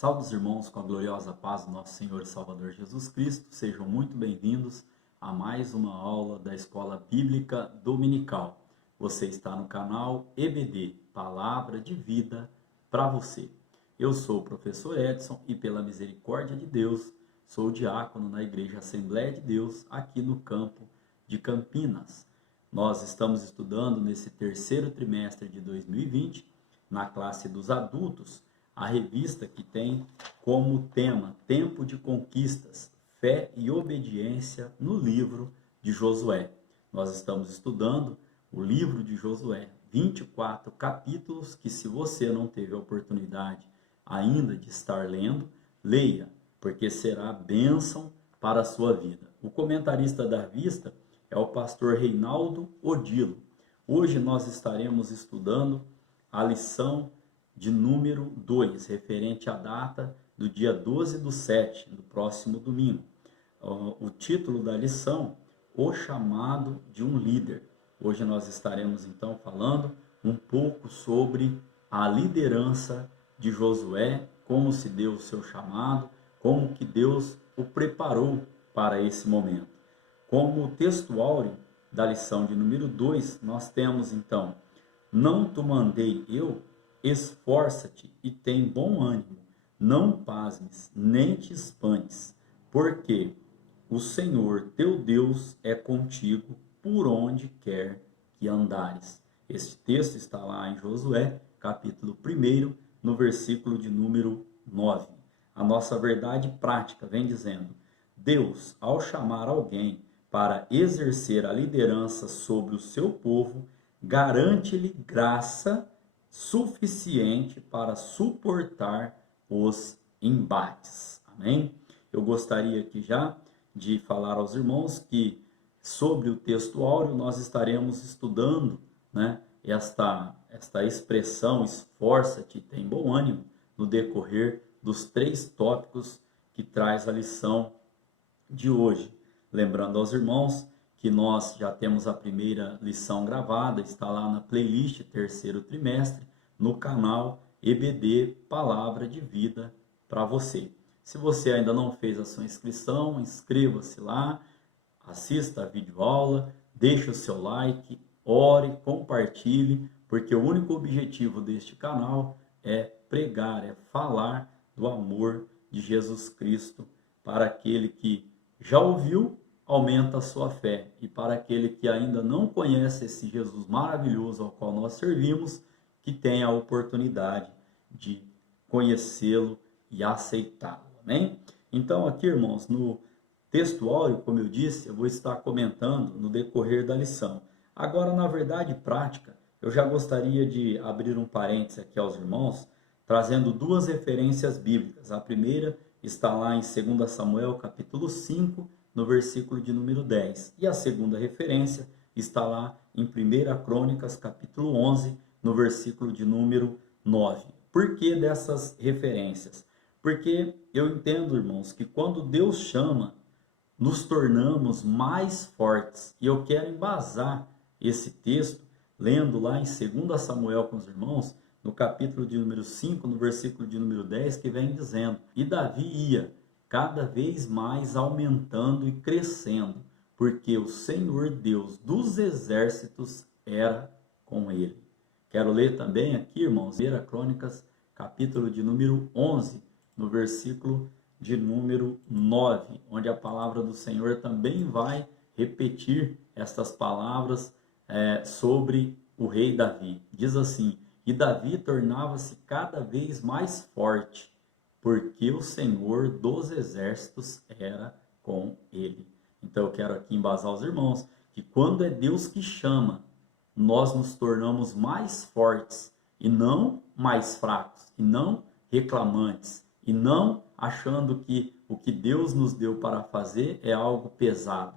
Salve os irmãos com a gloriosa paz do nosso Senhor e Salvador Jesus Cristo. Sejam muito bem-vindos a mais uma aula da Escola Bíblica Dominical. Você está no canal EBD, Palavra de Vida para você. Eu sou o professor Edson e pela misericórdia de Deus, sou diácono na Igreja Assembleia de Deus aqui no campo de Campinas. Nós estamos estudando nesse terceiro trimestre de 2020, na classe dos adultos, a revista que tem como tema Tempo de Conquistas, Fé e Obediência no livro de Josué. Nós estamos estudando o livro de Josué, 24 capítulos que, se você não teve a oportunidade ainda de estar lendo, leia, porque será bênção para a sua vida. O comentarista da revista é o pastor Reinaldo Odilo. Hoje nós estaremos estudando a lição de número 2, referente à data do dia 12/7, do próximo domingo. O título da lição, O Chamado de um Líder. Hoje nós estaremos então falando um pouco sobre a liderança de Josué, como se deu o seu chamado, como que Deus o preparou para esse momento. Como texto áureo da lição de número 2, nós temos então: não te mandei eu? Esforça-te e tem bom ânimo, não pasmes, nem te espantes, porque o Senhor teu Deus é contigo por onde quer que andares. Este texto está lá em Josué, capítulo 1, no versículo de número 9. A nossa verdade prática vem dizendo: Deus, ao chamar alguém para exercer a liderança sobre o seu povo, garante-lhe graça suficiente para suportar os embates. Amém? Eu gostaria aqui já de falar aos irmãos que sobre o texto áureo nós estaremos estudando, esta expressão esforça-te, tem bom ânimo, no decorrer dos 3 tópicos que traz a lição de hoje. Lembrando aos irmãos que nós já temos a primeira lição gravada, está lá na playlist terceiro trimestre, no canal EBD Palavra de Vida para você. Se você ainda não fez a sua inscrição, inscreva-se lá, assista a videoaula, deixe o seu like, ore, compartilhe, porque o único objetivo deste canal é pregar, é falar do amor de Jesus Cristo para aquele que já ouviu, aumenta a sua fé. E para aquele que ainda não conhece esse Jesus maravilhoso ao qual nós servimos, que tenha a oportunidade de conhecê-lo e aceitá-lo. Amém? Então aqui, irmãos, no texto áureo, como eu disse, eu vou estar comentando no decorrer da lição. Agora, na verdade prática, eu já gostaria de abrir um parênteses aqui aos irmãos, trazendo 2 referências bíblicas. A primeira está lá em 2 Samuel, capítulo 5, no versículo de número 10. E a segunda referência está lá em 1 Crônicas, capítulo 11, no versículo de número 9. Por que dessas referências? Porque eu entendo, irmãos, que quando Deus chama, nos tornamos mais fortes. E eu quero embasar esse texto, lendo lá em 2 Samuel com os irmãos, no capítulo de número 5, no versículo de número 10, que vem dizendo: E Davi ia cada vez mais aumentando e crescendo, porque o Senhor Deus dos exércitos era com ele. Quero ler também aqui, irmãos, 1 Crônicas, capítulo de número 11, no versículo de número 9, onde a palavra do Senhor também vai repetir estas palavras sobre o rei Davi. Diz assim: E Davi tornava-se cada vez mais forte, porque o Senhor dos exércitos era com ele. Então eu quero aqui embasar os irmãos que quando é Deus que chama, nós nos tornamos mais fortes e não mais fracos, e não reclamantes, e não achando que o que Deus nos deu para fazer é algo pesado.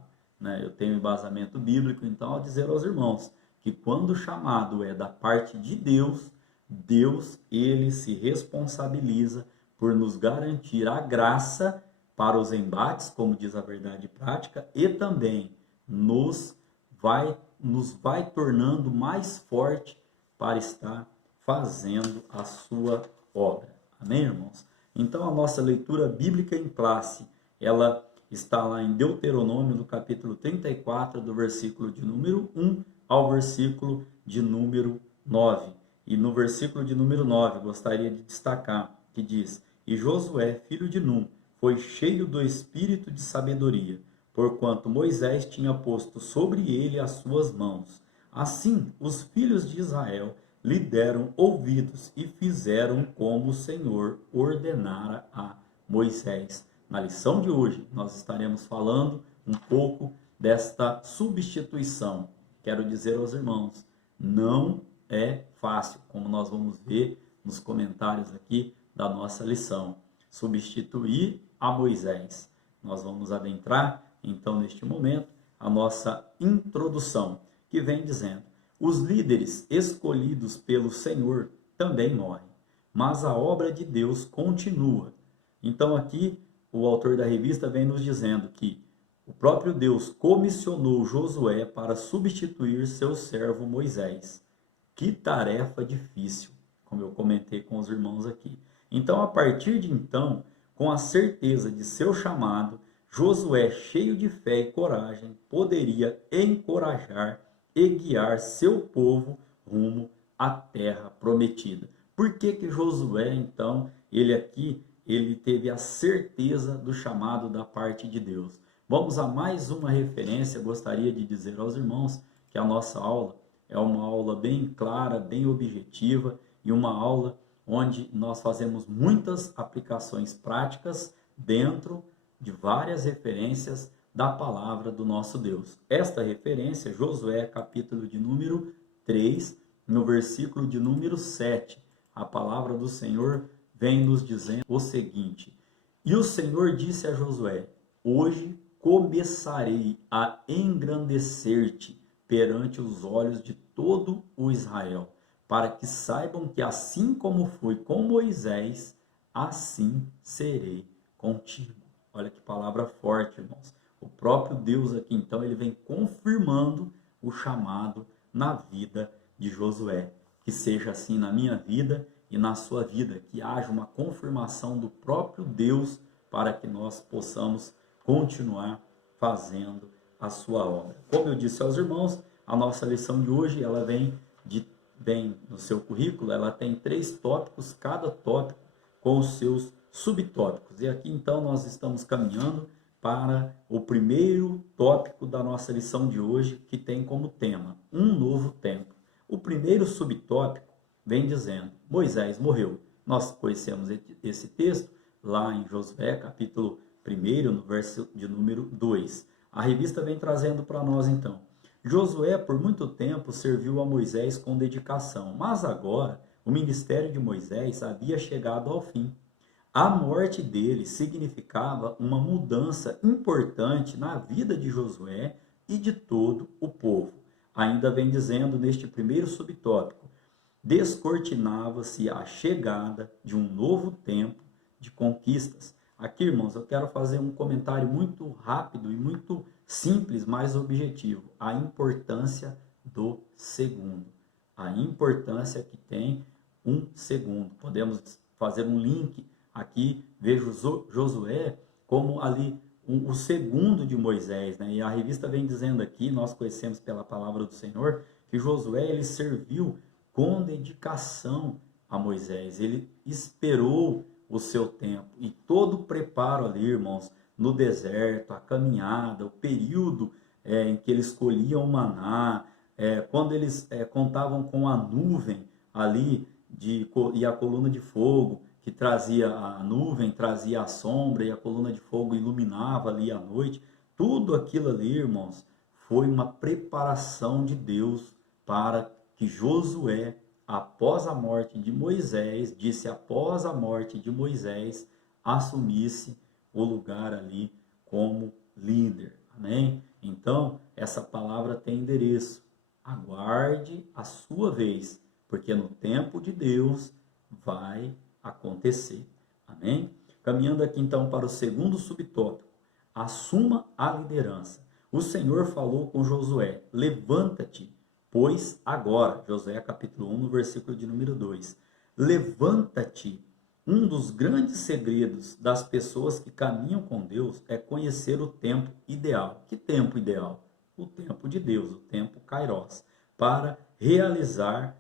Eu tenho embasamento bíblico, então, ao dizer aos irmãos que quando o chamado é da parte de Deus, Deus, ele se responsabiliza por nos garantir a graça para os embates, como diz a verdade prática, e também nos vai tornando mais forte para estar fazendo a sua obra. Amém, irmãos? Então a nossa leitura bíblica em classe, ela está lá em Deuteronômio, no capítulo 34, do versículo de número 1 ao versículo de número 9. E no versículo de número 9, gostaria de destacar que diz: E Josué, filho de Num, foi cheio do espírito de sabedoria, porquanto Moisés tinha posto sobre ele as suas mãos. Assim, os filhos de Israel lhe deram ouvidos e fizeram como o Senhor ordenara a Moisés. Na lição de hoje, nós estaremos falando um pouco desta substituição. Quero dizer aos irmãos, não é fácil, como nós vamos ver nos comentários aqui da nossa lição. Substituir a Moisés. Nós vamos adentrar, então, neste momento, a nossa introdução, que vem dizendo: os líderes escolhidos pelo Senhor também morrem, mas a obra de Deus continua. Então, aqui, o autor da revista vem nos dizendo que o próprio Deus comissionou Josué para substituir seu servo Moisés. Que tarefa difícil, como eu comentei com os irmãos aqui. Então, a partir de então, com a certeza de seu chamado, Josué, cheio de fé e coragem, poderia encorajar e guiar seu povo rumo à terra prometida. Por que que Josué, então, ele teve a certeza do chamado da parte de Deus? Vamos a mais uma referência. Gostaria de dizer aos irmãos que a nossa aula é uma aula bem clara, bem objetiva e uma aula onde nós fazemos muitas aplicações práticas dentro de várias referências da palavra do nosso Deus. Esta referência, Josué, capítulo de número 3, no versículo de número 7, a palavra do Senhor vem nos dizendo o seguinte: E o Senhor disse a Josué: Hoje começarei a engrandecer-te perante os olhos de todo o Israel, para que saibam que assim como fui com Moisés, assim serei contigo. Olha que palavra forte, irmãos. O próprio Deus aqui, então, ele vem confirmando o chamado na vida de Josué. Que seja assim na minha vida e na sua vida, que haja uma confirmação do próprio Deus para que nós possamos continuar fazendo a sua obra. Como eu disse aos irmãos, a nossa lição de hoje, ela vem no seu currículo, ela tem 3 tópicos, cada tópico com os seus subtópicos. E aqui então nós estamos caminhando para o primeiro tópico da nossa lição de hoje, que tem como tema um novo tempo. O primeiro subtópico vem dizendo: Moisés morreu. Nós conhecemos esse texto lá em Josué, capítulo 1, no verso de número 2. A revista vem trazendo para nós então: Josué por muito tempo serviu a Moisés com dedicação, mas agora o ministério de Moisés havia chegado ao fim. A morte dele significava uma mudança importante na vida de Josué e de todo o povo. Ainda vem dizendo neste primeiro subtópico: descortinava-se a chegada de um novo tempo de conquistas. Aqui, irmãos, eu quero fazer um comentário muito rápido e muito simples, mas objetivo. A importância do segundo. A importância que tem um segundo. Podemos fazer um link aqui, vejo Josué como ali o segundo de Moisés, né? E a revista vem dizendo aqui, nós conhecemos pela palavra do Senhor, que Josué ele serviu com dedicação a Moisés. Ele esperou o seu tempo e todo o preparo ali, irmãos, no deserto, a caminhada, o período em que eles colhiam o maná, quando eles contavam com a nuvem ali e a coluna de fogo, que trazia a nuvem, trazia a sombra, e a coluna de fogo iluminava ali a noite. Tudo aquilo ali, irmãos, foi uma preparação de Deus para que Josué, após a morte de Moisés, após a morte de Moisés, assumisse o lugar ali como líder. Amém? Então, essa palavra tem endereço. Aguarde a sua vez, porque no tempo de Deus vai acontecer. Amém? Caminhando aqui então para o segundo subtópico: assuma a liderança. O Senhor falou com Josué: levanta-te, pois agora, Josué capítulo 1, no versículo de número 2, levanta-te Um dos grandes segredos das pessoas que caminham com Deus é conhecer o tempo ideal. Que tempo ideal? O tempo de Deus, o tempo Kairos, para realizar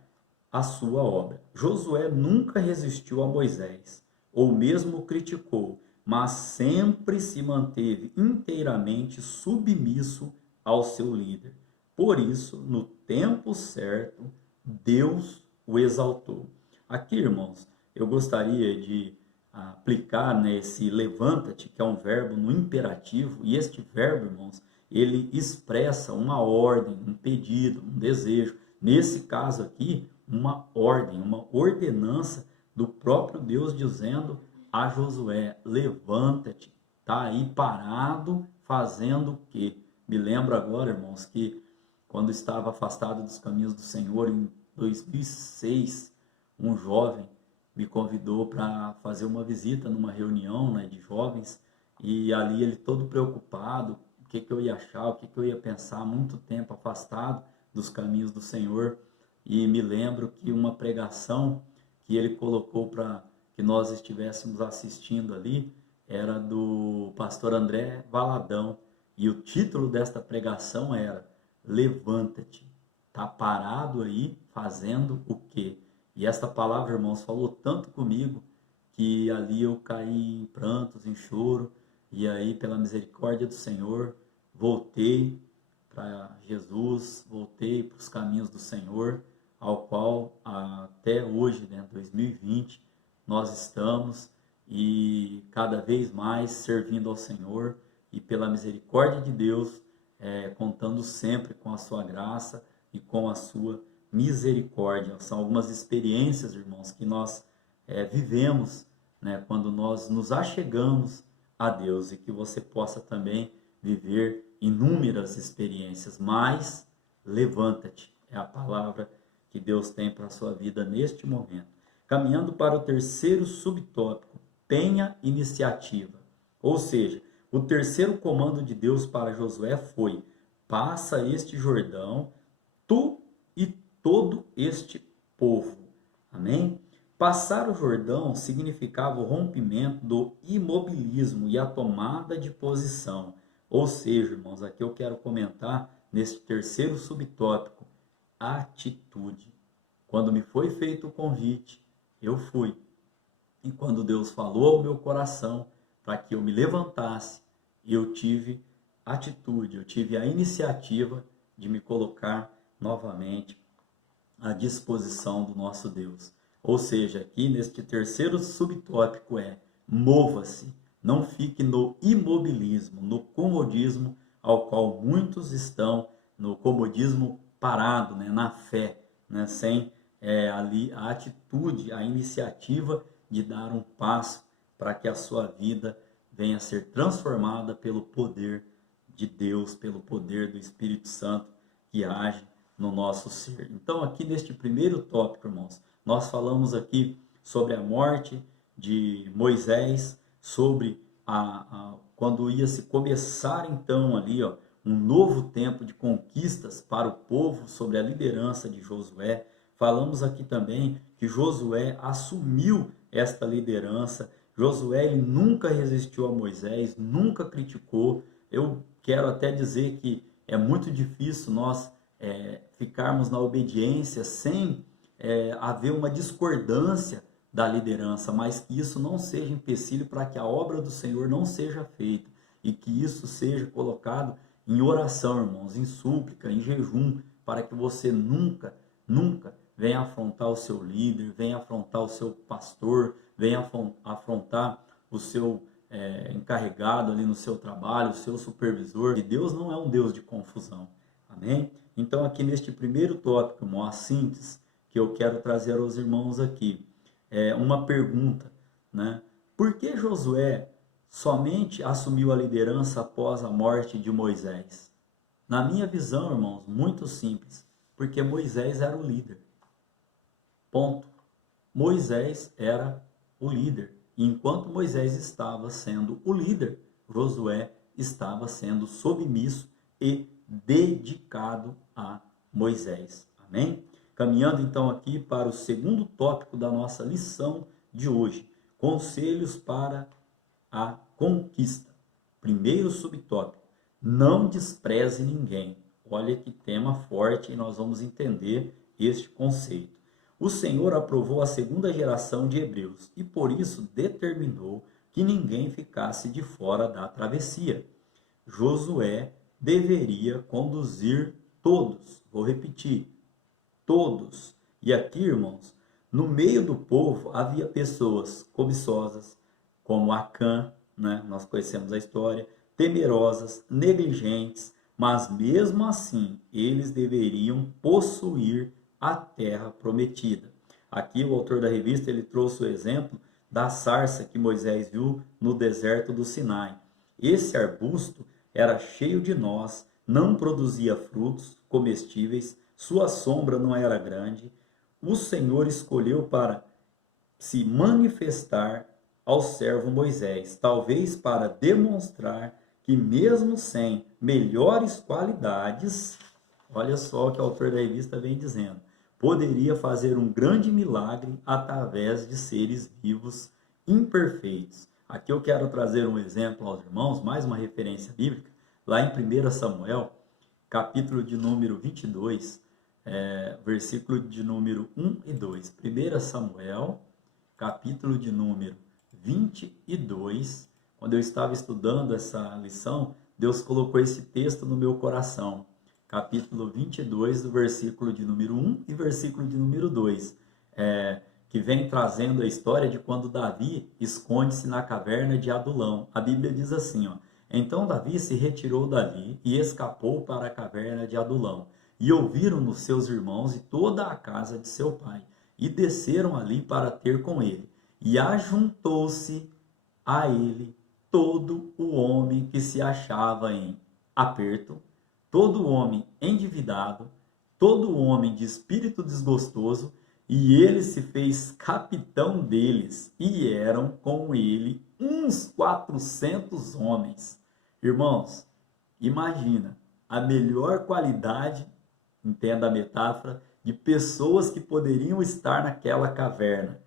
a sua obra. Josué nunca resistiu a Moisés, ou mesmo o criticou, mas sempre se manteve inteiramente submisso ao seu líder. Por isso, no tempo certo, Deus o exaltou. Aqui, irmãos, eu gostaria de aplicar, né, esse levanta-te, que é um verbo no imperativo, e este verbo, irmãos, ele expressa uma ordem, um pedido, um desejo. Nesse caso aqui, uma ordem, uma ordenança do próprio Deus dizendo a Josué: levanta-te. Está aí parado fazendo o quê? Me lembro agora, irmãos, que quando estava afastado dos caminhos do Senhor em 2006, um jovem me convidou para fazer uma visita numa reunião, né, de jovens, e ali ele todo preocupado, o que que eu ia achar, o que que eu ia pensar, muito tempo afastado dos caminhos do Senhor. E me lembro que uma pregação que ele colocou para que nós estivéssemos assistindo ali era do pastor André Valadão, e o título desta pregação era levanta-te. Tá parado aí fazendo o quê? E esta palavra, irmãos, falou tanto comigo que ali eu caí em prantos, em choro, e aí, pela misericórdia do Senhor, voltei para Jesus, voltei para os caminhos do Senhor, ao qual até hoje, né, 2020, nós estamos e cada vez mais servindo ao Senhor e pela misericórdia de Deus, contando sempre com a sua graça e com a sua misericórdia. São algumas experiências, irmãos, que nós vivemos, né, quando nós nos achegamos a Deus, e que você possa também viver inúmeras experiências, mas levanta-te, é a palavra que Deus tem para a sua vida neste momento. Caminhando para o terceiro subtópico, tenha iniciativa. Ou seja, o terceiro comando de Deus para Josué foi: passa este Jordão, tu e todo este povo. Amém? Passar o Jordão significava o rompimento do imobilismo e a tomada de posição. Ou seja, irmãos, aqui eu quero comentar neste terceiro subtópico, atitude. Quando me foi feito o convite, eu fui. E quando Deus falou ao meu coração para que eu me levantasse, eu tive atitude, eu tive a iniciativa de me colocar novamente à disposição do nosso Deus. Ou seja, aqui neste terceiro subtópico mova-se, não fique no imobilismo, no comodismo ao qual muitos estão, no comodismo parado, né, na fé, né, sem ali a atitude, a iniciativa de dar um passo para que a sua vida venha a ser transformada pelo poder de Deus, pelo poder do Espírito Santo que age no nosso ser. Então, aqui neste primeiro tópico, irmãos, nós falamos aqui sobre a morte de Moisés, sobre quando ia se começar então ali, ó, um novo tempo de conquistas para o povo, sobre a liderança de Josué. Falamos aqui também que Josué assumiu esta liderança. Josué, ele nunca resistiu a Moisés, nunca criticou. Eu quero até dizer que é muito difícil nós ficarmos na obediência sem haver uma discordância da liderança, mas que isso não seja empecilho para que a obra do Senhor não seja feita, e que isso seja colocado em oração, irmãos, em súplica, em jejum, para que você nunca, nunca venha afrontar o seu líder, venha afrontar o seu pastor, venha afrontar o seu encarregado ali no seu trabalho, o seu supervisor. E Deus não é um Deus de confusão. Amém? Então, aqui neste primeiro tópico, uma síntese que eu quero trazer aos irmãos aqui, uma pergunta, né? Por que Josué somente assumiu a liderança após a morte de Moisés? Na minha visão, irmãos, muito simples, porque Moisés era o líder. Ponto. Moisés era o líder. E enquanto Moisés estava sendo o líder, Josué estava sendo submisso e dedicado a Moisés. Amém? Caminhando então aqui para o segundo tópico da nossa lição de hoje. Conselhos para a conquista. Primeiro subtópico: não despreze ninguém. Olha que tema forte, e nós vamos entender este conceito. O Senhor aprovou a segunda geração de hebreus e por isso determinou que ninguém ficasse de fora da travessia. Josué deveria conduzir todos. Vou repetir: todos. E aqui, irmãos, no meio do povo havia pessoas cobiçosas, como Acã, né? Nós conhecemos a história, temerosas, negligentes, mas mesmo assim eles deveriam possuir a terra prometida. Aqui o autor da revista ele trouxe o exemplo da sarça que Moisés viu no deserto do Sinai. Esse arbusto era cheio de nós, não produzia frutos comestíveis, sua sombra não era grande. O Senhor escolheu para se manifestar ao servo Moisés, talvez para demonstrar que mesmo sem melhores qualidades, olha só o que o autor da revista vem dizendo, poderia fazer um grande milagre através de seres vivos imperfeitos. Aqui eu quero trazer um exemplo aos irmãos, mais uma referência bíblica, lá em 1 Samuel, capítulo de número 22, versículo de número 1 e 2. 1 Samuel, capítulo de número 22. Quando eu estava estudando essa lição, Deus colocou esse texto no meu coração. Capítulo 22, do versículo de número 1 e versículo de número 2. Que vem trazendo a história de quando Davi esconde-se na caverna de Adulão. A Bíblia diz assim, ó: então Davi se retirou dali e escapou para a caverna de Adulão. E ouviram-no seus irmãos e toda a casa de seu pai, e desceram ali para ter com ele. E ajuntou-se a ele todo o homem que se achava em aperto, todo homem endividado, todo homem de espírito desgostoso, e ele se fez capitão deles, e eram com ele uns 400 homens. Irmãos, imagina a melhor qualidade, entenda a metáfora, de pessoas que poderiam estar naquela caverna.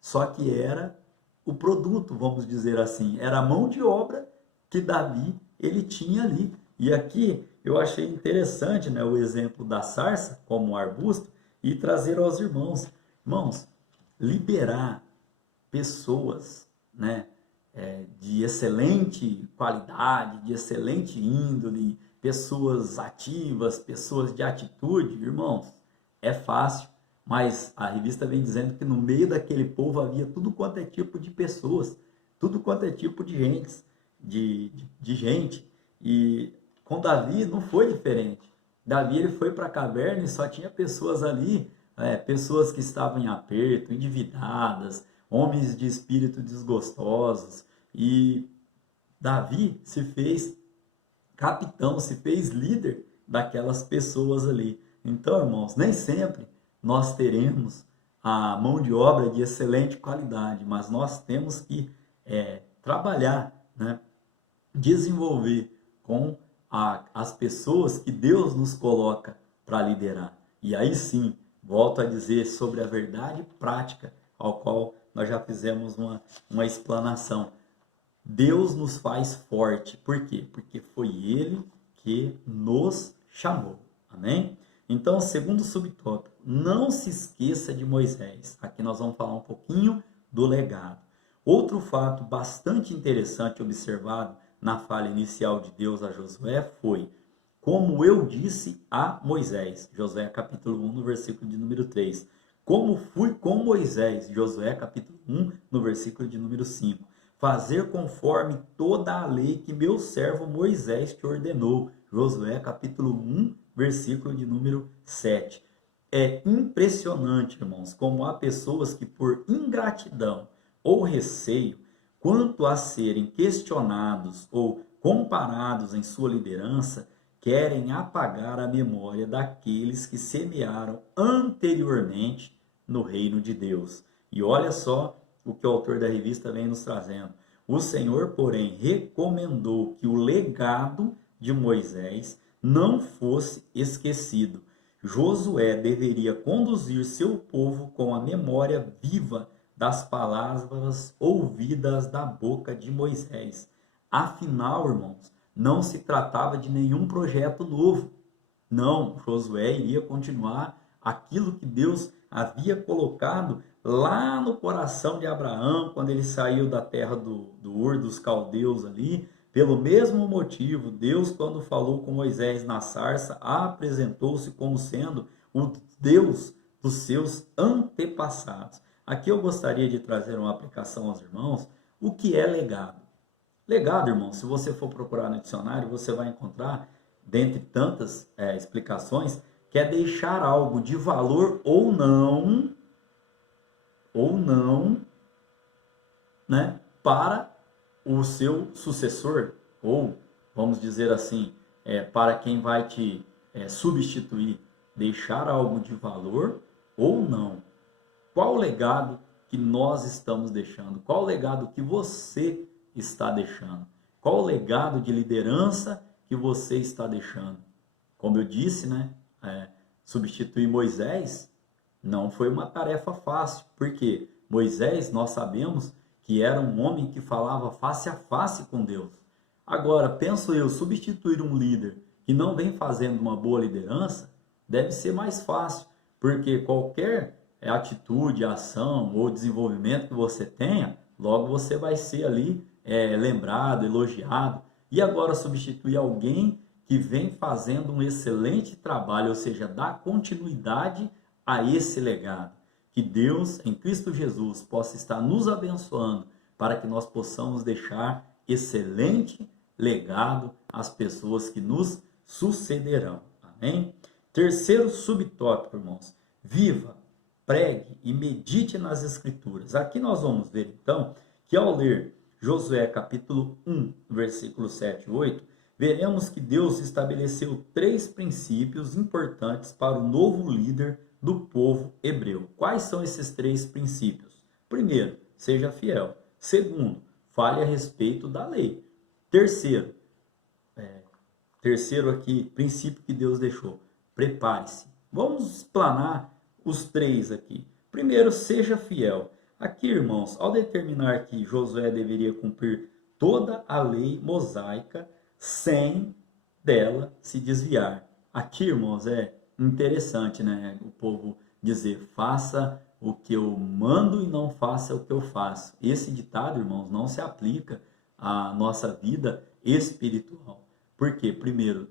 Só que era o produto, vamos dizer assim, era a mão de obra que Davi ele tinha ali. E aqui eu achei interessante, né, o exemplo da sarça como um arbusto e trazer aos irmãos. Irmãos, liberar pessoas, né, de excelente qualidade, de excelente índole, pessoas ativas, pessoas de atitude, irmãos, é fácil, mas a revista vem dizendo que no meio daquele povo havia tudo quanto é tipo de pessoas, tudo quanto é tipo de gente, e com Davi não foi diferente. Davi ele foi para a caverna e só tinha pessoas ali, pessoas que estavam em aperto, endividadas, homens de espírito desgostosos, e Davi se fez capitão, se fez líder daquelas pessoas ali. Então, irmãos, nem sempre nós teremos a mão de obra de excelente qualidade, mas nós temos que trabalhar, né? Desenvolver com as pessoas que Deus nos coloca para liderar. E aí sim, volto a dizer sobre a verdade prática, ao qual nós já fizemos uma explanação. Deus nos faz forte. Por quê? Porque foi Ele que nos chamou. Amém? Então, segundo subtópico, não se esqueça de Moisés. Aqui nós vamos falar um pouquinho do legado. Outro fato bastante interessante observado na fala inicial de Deus a Josué foi: como eu disse a Moisés, Josué capítulo 1, no versículo de número 3. Como fui com Moisés, Josué capítulo 1, no versículo de número 5. Fazer conforme toda a lei que meu servo Moisés te ordenou, Josué capítulo 1, versículo de número 7. É impressionante, irmãos, como há pessoas que por ingratidão ou receio, quanto a serem questionados ou comparados em sua liderança, querem apagar a memória daqueles que semearam anteriormente no reino de Deus. E olha só o que o autor da revista vem nos trazendo. O Senhor, porém, recomendou que o legado de Moisés não fosse esquecido. Josué deveria conduzir seu povo com a memória viva das palavras ouvidas da boca de Moisés. Afinal, irmãos, não se tratava de nenhum projeto novo. Não, Josué iria continuar aquilo que Deus havia colocado lá no coração de Abraão, quando ele saiu da terra do Ur dos Caldeus ali. Pelo mesmo motivo, Deus, quando falou com Moisés na sarça, apresentou-se como sendo o Deus dos seus antepassados. Aqui eu gostaria de trazer uma aplicação aos irmãos. O que é legado? Legado, irmão, se você for procurar no dicionário, você vai encontrar, dentre tantas explicações, que é deixar algo de valor ou não, né, para o seu sucessor, ou, vamos dizer assim, para quem vai te substituir, deixar algo de valor ou não. Qual o legado que nós estamos deixando? Qual o legado que você está deixando? Qual o legado de liderança que você está deixando? Como eu disse, né, substituir Moisés não foi uma tarefa fácil, porque Moisés, nós sabemos que era um homem que falava face a face com Deus. Agora, penso eu, substituir um líder que não vem fazendo uma boa liderança, deve ser mais fácil, porque qualquer atitude, ação ou desenvolvimento que você tenha, logo você vai ser ali lembrado, elogiado. E agora substituir alguém que vem fazendo um excelente trabalho, ou seja, dá continuidade a esse legado. Que Deus, em Cristo Jesus, possa estar nos abençoando para que nós possamos deixar excelente legado às pessoas que nos sucederão. Amém? Terceiro subtópico, irmãos. Viva, pregue e medite nas Escrituras. Aqui nós vamos ver, então, que ao ler Josué capítulo 1, versículos 7 e 8, veremos que Deus estabeleceu 3 princípios importantes para o novo líder do povo hebreu. Quais são esses 3 princípios? Primeiro, seja fiel. Segundo, fale a respeito da lei. Terceiro aqui, princípio que Deus deixou, prepare-se. Vamos explanar os 3 aqui. Primeiro, seja fiel. Aqui, irmãos, ao determinar que Josué deveria cumprir toda a lei mosaica sem dela se desviar. Aqui, irmãos, é interessante, né? O povo dizer, faça o que eu mando e não faça o que eu faço. Esse ditado, irmãos, não se aplica à nossa vida espiritual. Por quê? Primeiro,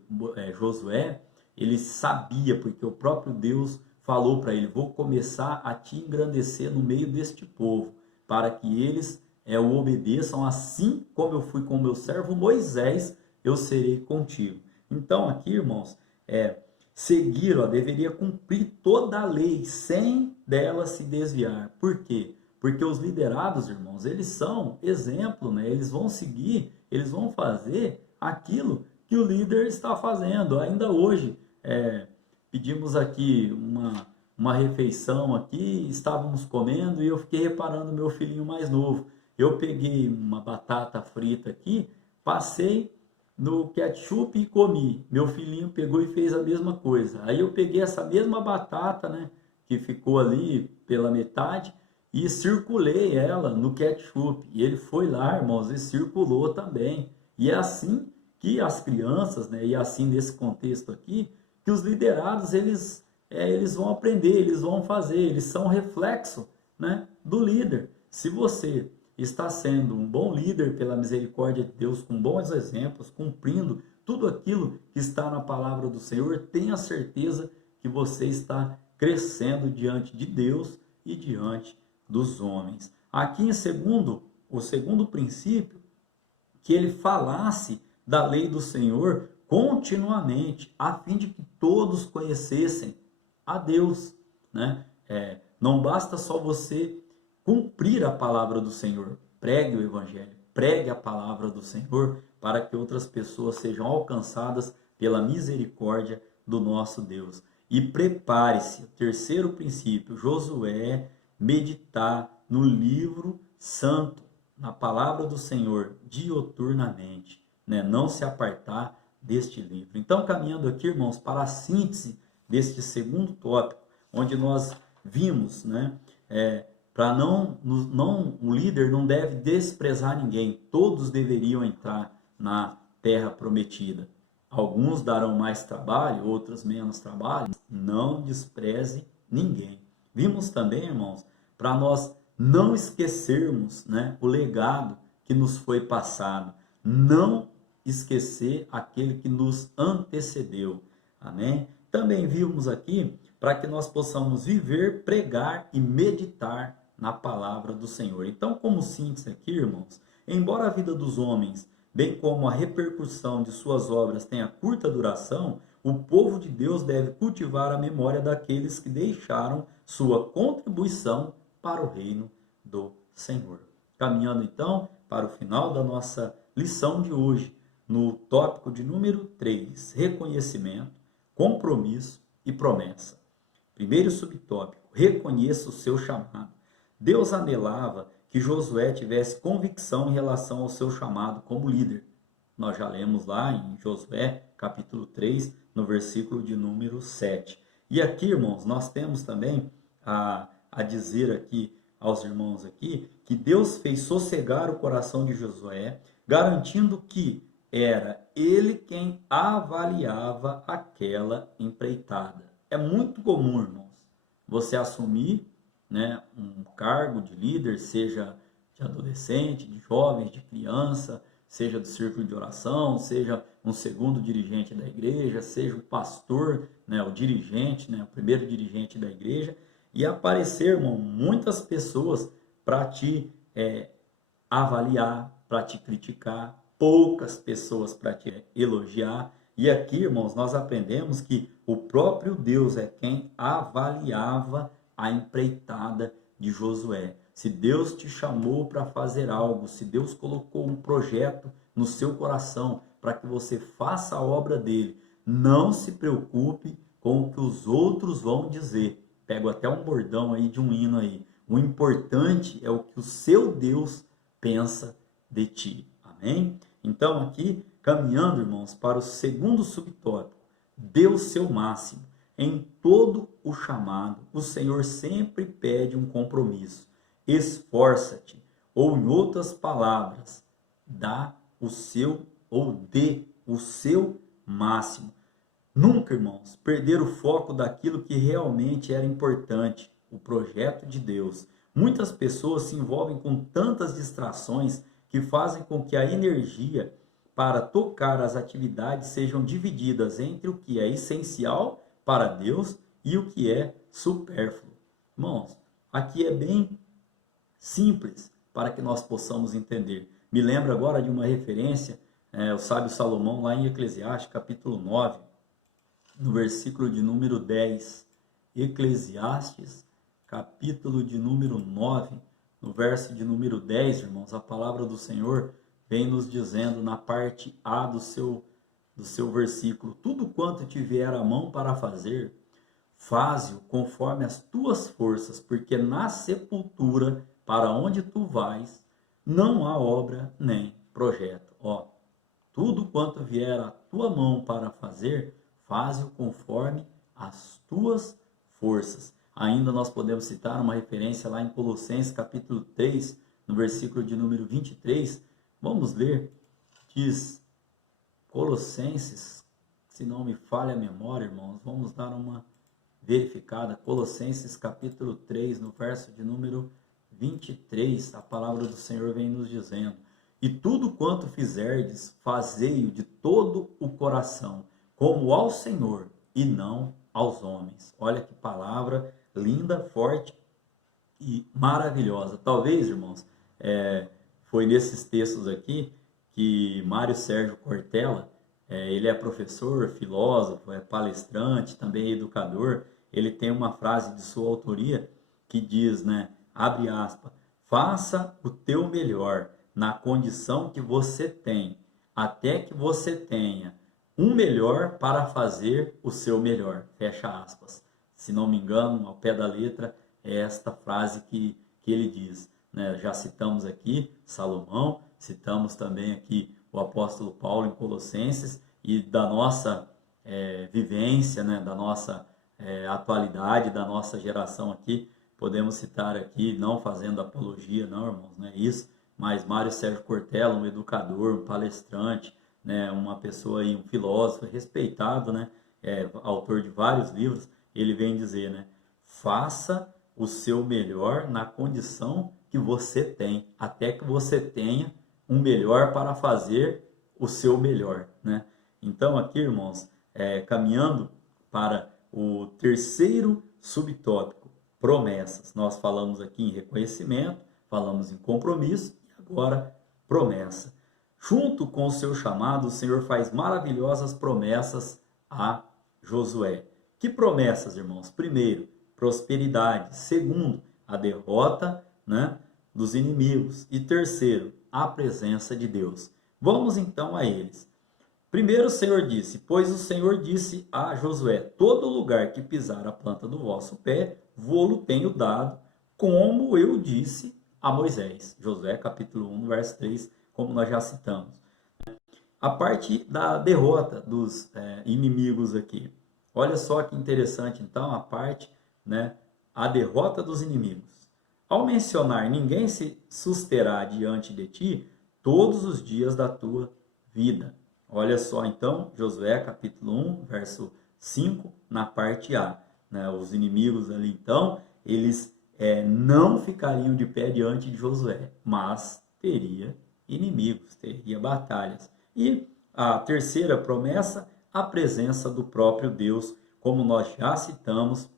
Josué, ele sabia, porque o próprio Deus falou para ele, vou começar a te engrandecer no meio deste povo, para que eles o obedeçam, assim como eu fui com o meu servo Moisés, eu serei contigo. Então aqui, irmãos, seguir, deveria cumprir toda a lei, sem dela se desviar. Por quê? Porque os liderados, irmãos, eles são exemplo, né? Eles vão seguir, eles vão fazer aquilo que o líder está fazendo. Ainda hoje, pedimos aqui uma refeição aqui, estávamos comendo e eu fiquei reparando meu filhinho mais novo. Eu peguei uma batata frita aqui, passei no ketchup e comi. Meu filhinho pegou e fez a mesma coisa. Aí eu peguei essa mesma batata, né, que ficou ali pela metade, e circulei ela no ketchup. E ele foi lá, irmãos, e circulou também. E é assim que as crianças, né, e assim nesse contexto aqui, que os liderados, eles vão aprender, eles vão fazer, eles são reflexo, né, do líder. Se você está sendo um bom líder pela misericórdia de Deus, com bons exemplos, cumprindo tudo aquilo que está na palavra do Senhor, tenha certeza que você está crescendo diante de Deus e diante dos homens. Aqui o segundo princípio, que ele falasse da lei do Senhor continuamente, a fim de que todos conhecessem a Deus, né? Não basta só você cumprir a palavra do Senhor, pregue o evangelho, pregue a palavra do Senhor, para que outras pessoas sejam alcançadas pela misericórdia do nosso Deus. E prepare-se, o terceiro princípio, Josué, meditar no livro santo, na palavra do Senhor, dioturnamente, né? Não se apartar deste livro. Então, caminhando aqui, irmãos, para a síntese deste segundo tópico, onde nós vimos, né, o líder não deve desprezar ninguém. Todos deveriam entrar na terra prometida. Alguns darão mais trabalho, outros menos trabalho. Não despreze ninguém. Vimos também, irmãos, para nós não esquecermos, né, o legado que nos foi passado. Não esquecer aquele que nos antecedeu. Amém? Também vimos aqui para que nós possamos viver, pregar e meditar na palavra do Senhor. Então, como síntese aqui, irmãos, embora a vida dos homens, bem como a repercussão de suas obras tenha curta duração, o povo de Deus deve cultivar a memória daqueles que deixaram sua contribuição para o reino do Senhor. Caminhando então para o final da nossa lição de hoje, no tópico de número 3, reconhecimento, compromisso e promessa. Primeiro subtópico, reconheça o seu chamado. Deus anelava que Josué tivesse convicção em relação ao seu chamado como líder. Nós já lemos lá em Josué, capítulo 3, no versículo de número 7. E aqui, irmãos, nós temos também a dizer aqui aos irmãos aqui, que Deus fez sossegar o coração de Josué, garantindo que era ele quem avaliava aquela empreitada. É muito comum, irmãos, você assumir, né, um cargo de líder, seja de adolescente, de jovens, de criança, seja do círculo de oração, seja um segundo dirigente da igreja, seja o pastor, né, o dirigente, né, o primeiro dirigente da igreja, e aparecer, irmão, muitas pessoas para te avaliar, para te criticar, poucas pessoas para te elogiar. E aqui, irmãos, nós aprendemos que o próprio Deus é quem avaliava a empreitada de Josué. Se Deus te chamou para fazer algo, se Deus colocou um projeto no seu coração para que você faça a obra dele, não se preocupe com o que os outros vão dizer. Pego até um bordão aí de um hino aí. O importante é o que o seu Deus pensa de ti. Amém? Então aqui, caminhando, irmãos, para o segundo subtópico, dê o seu máximo. Em todo o chamado, o Senhor sempre pede um compromisso. Esforça-te, ou em outras palavras, dá o seu ou dê o seu máximo. Nunca, irmãos, perder o foco daquilo que realmente era importante, o projeto de Deus. Muitas pessoas se envolvem com tantas distrações que fazem com que a energia para tocar as atividades sejam divididas entre o que é essencial para Deus e o que é supérfluo. Irmãos, aqui é bem simples para que nós possamos entender. Me lembro agora de uma referência, o sábio Salomão, lá em Eclesiastes, capítulo 9, no versículo de número 10. Eclesiastes, capítulo de número 9, no verso de número 10, irmãos, a palavra do Senhor vem nos dizendo na parte A do seu versículo: tudo quanto te vier à mão para fazer, faze-o conforme as tuas forças, porque na sepultura, para onde tu vais, não há obra nem projeto. Ó, tudo quanto vier à tua mão para fazer, faze-o conforme as tuas forças. Ainda nós podemos citar uma referência lá em Colossenses capítulo 3, no versículo de número 23. Vamos ler, diz Colossenses, se não me falha a memória, irmãos, vamos dar uma verificada. Colossenses capítulo 3, no verso de número 23, a palavra do Senhor vem nos dizendo: e tudo quanto fizerdes, fazei-o de todo o coração, como ao Senhor e não aos homens. Olha que palavra linda, forte e maravilhosa. Talvez, irmãos, foi nesses textos aqui que Mário Sérgio Cortella, ele é professor, filósofo, é palestrante, também é educador. Ele tem uma frase de sua autoria que diz, né, abre aspas, faça o teu melhor na condição que você tem, até que você tenha um melhor para fazer o seu melhor, fecha aspas. Se não me engano, ao pé da letra, é esta frase que ele diz, né? Já citamos aqui Salomão, citamos também aqui o apóstolo Paulo em Colossenses, e da nossa vivência, né? Da nossa atualidade, da nossa geração aqui, Podemos citar aqui, não fazendo apologia, não, irmãos, não é isso, mas Mário Sérgio Cortella, um educador, um palestrante, né, uma pessoa aí, um filósofo respeitado, né, autor de vários livros, ele vem dizer, né, faça o seu melhor na condição que você tem, até que você tenha um melhor para fazer o seu melhor, né? Então aqui, irmãos, caminhando para o terceiro subtópico, promessas. Nós falamos aqui em reconhecimento, falamos em compromisso e agora promessa. Junto com o seu chamado, o Senhor faz maravilhosas promessas a Josué. Que promessas, irmãos? Primeiro, prosperidade. Segundo, a derrota, né, dos inimigos. E terceiro, a presença de Deus. Vamos então a eles. Primeiro o Senhor disse, pois o Senhor disse a Josué, todo lugar que pisar a planta do vosso pé, vô-lo tenho dado, como eu disse a Moisés. Josué capítulo 1, verso 3, como nós já citamos. A parte da derrota dos inimigos aqui. Olha só que interessante então a parte, né, a derrota dos inimigos. Ao mencionar, ninguém se susterá diante de ti todos os dias da tua vida. Olha só então, Josué capítulo 1, verso 5, na parte A. Né? Os inimigos ali então, eles não ficariam de pé diante de Josué, mas teria inimigos, teria batalhas. E a terceira promessa, a presença do próprio Deus, como nós já citamos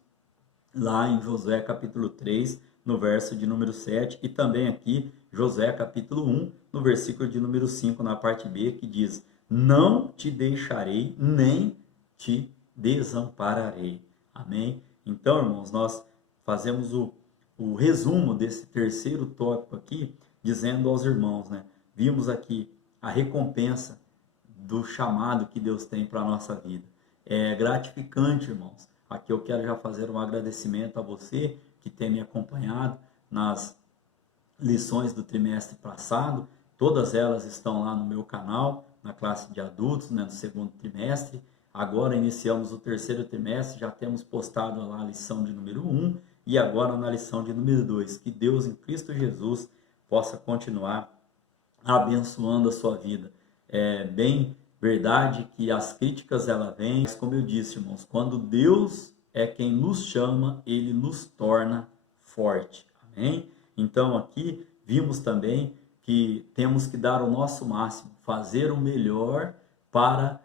lá em Josué capítulo 3, no verso de número 7, e também aqui Josué capítulo 1, no versículo de número 5, na parte B, que diz, não te deixarei, nem te desampararei. Amém? Então, irmãos, nós fazemos o resumo desse terceiro tópico aqui, dizendo aos irmãos, né? Vimos aqui a recompensa do chamado que Deus tem para a nossa vida. É gratificante, irmãos. Aqui eu quero já fazer um agradecimento a você que tem me acompanhado nas lições do trimestre passado. Todas elas estão lá no meu canal, na classe de adultos, né, no segundo trimestre. Agora iniciamos o terceiro trimestre, já temos postado lá a lição de número 1 e agora na lição de número 2. Que Deus em Cristo Jesus possa continuar abençoando a sua vida. É bem verdade que as críticas ela vêm, mas como eu disse, irmãos, quando Deus é quem nos chama, Ele nos torna forte. Amém? Então aqui vimos também que temos que dar o nosso máximo, fazer o melhor para,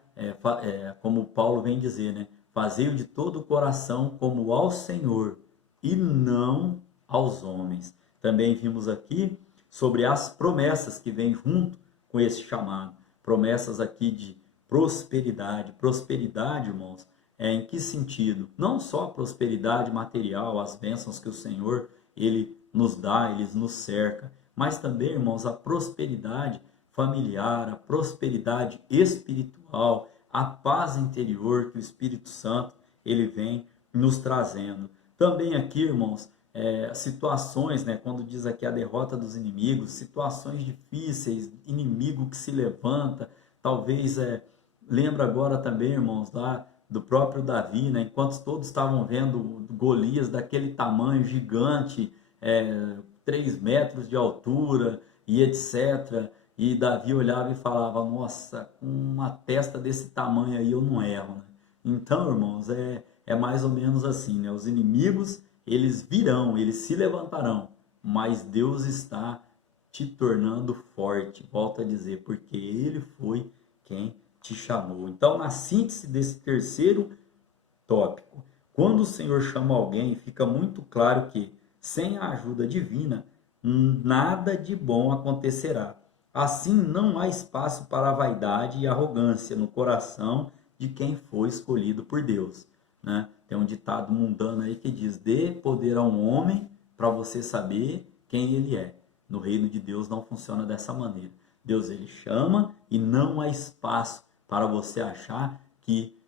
como Paulo vem dizer, né? Fazer de todo o coração como ao Senhor e não aos homens. Também vimos aqui sobre as promessas que vêm junto com esse chamado. Promessas aqui de prosperidade. Prosperidade, irmãos, em que sentido? Não só prosperidade material, as bênçãos que o Senhor, Ele nos dá, Ele nos cerca, mas também, irmãos, a prosperidade familiar, a prosperidade espiritual, a paz interior que o Espírito Santo, Ele vem nos trazendo. Também aqui, irmãos, situações, né, quando diz aqui a derrota dos inimigos, situações difíceis, inimigo que se levanta, talvez, lembra agora também, irmãos, lá do próprio Davi, né, enquanto todos estavam vendo Golias daquele tamanho gigante, 3 metros de altura e etc., e Davi olhava e falava, nossa, com uma testa desse tamanho aí eu não erro, né? Então, irmãos, é mais ou menos assim, né? Os inimigos, eles virão, eles se levantarão, mas Deus está te tornando forte, volto a dizer, porque Ele foi quem te chamou. Então, na síntese desse terceiro tópico, quando o Senhor chama alguém, fica muito claro que, sem a ajuda divina, nada de bom acontecerá. Assim, não há espaço para a vaidade e arrogância no coração de quem foi escolhido por Deus, né? Tem um ditado mundano aí que diz, dê poder a um homem para você saber quem ele é. No reino de Deus não funciona dessa maneira. Deus, ele chama e não há espaço para você achar que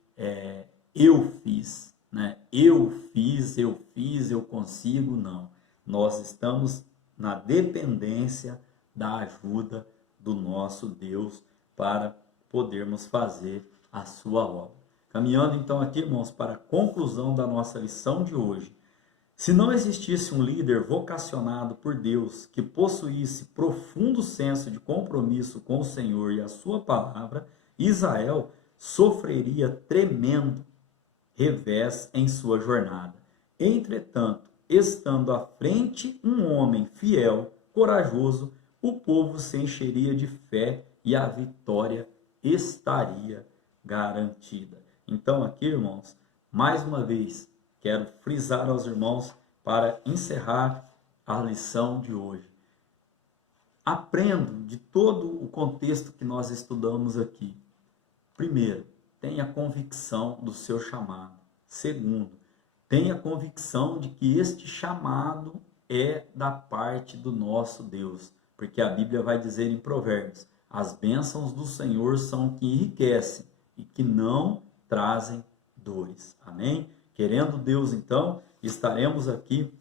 eu fiz, né? Eu fiz, eu consigo, não. Nós estamos na dependência da ajuda do nosso Deus para podermos fazer a sua obra. Caminhando então aqui, irmãos, para a conclusão da nossa lição de hoje. Se não existisse um líder vocacionado por Deus que possuísse profundo senso de compromisso com o Senhor e a sua palavra, Israel sofreria tremendo revés em sua jornada. Entretanto, estando à frente um homem fiel, corajoso, o povo se encheria de fé e a vitória estaria garantida. Então, aqui, irmãos, mais uma vez, quero frisar aos irmãos para encerrar a lição de hoje. Aprendo de todo o contexto que nós estudamos aqui. Primeiro, tenha convicção do seu chamado. Segundo, tenha convicção de que este chamado é da parte do nosso Deus. Porque a Bíblia vai dizer em Provérbios: as bênçãos do Senhor são que enriquecem e que não trazem dores. Amém? Querendo Deus, então, estaremos aqui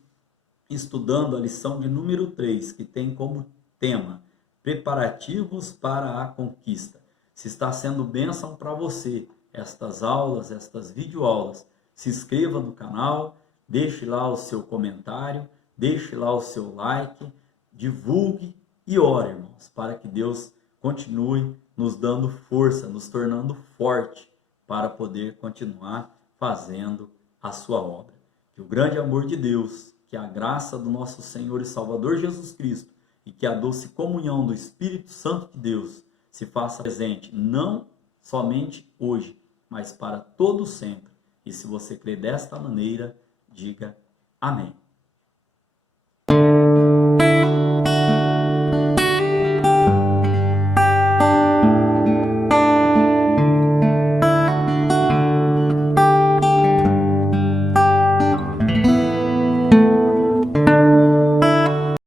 estudando a lição de número 3, que tem como tema preparativos para a conquista. Se está sendo bênção para você estas aulas, estas videoaulas, se inscreva no canal, deixe lá o seu comentário, deixe lá o seu like, divulgue e ore, irmãos, para que Deus continue nos dando força, nos tornando forte para poder continuar fazendo a sua obra. Que o grande amor de Deus, que a graça do nosso Senhor e Salvador Jesus Cristo e que a doce comunhão do Espírito Santo de Deus se faça presente, não somente hoje, mas para todo sempre. E se você crê desta maneira, diga amém.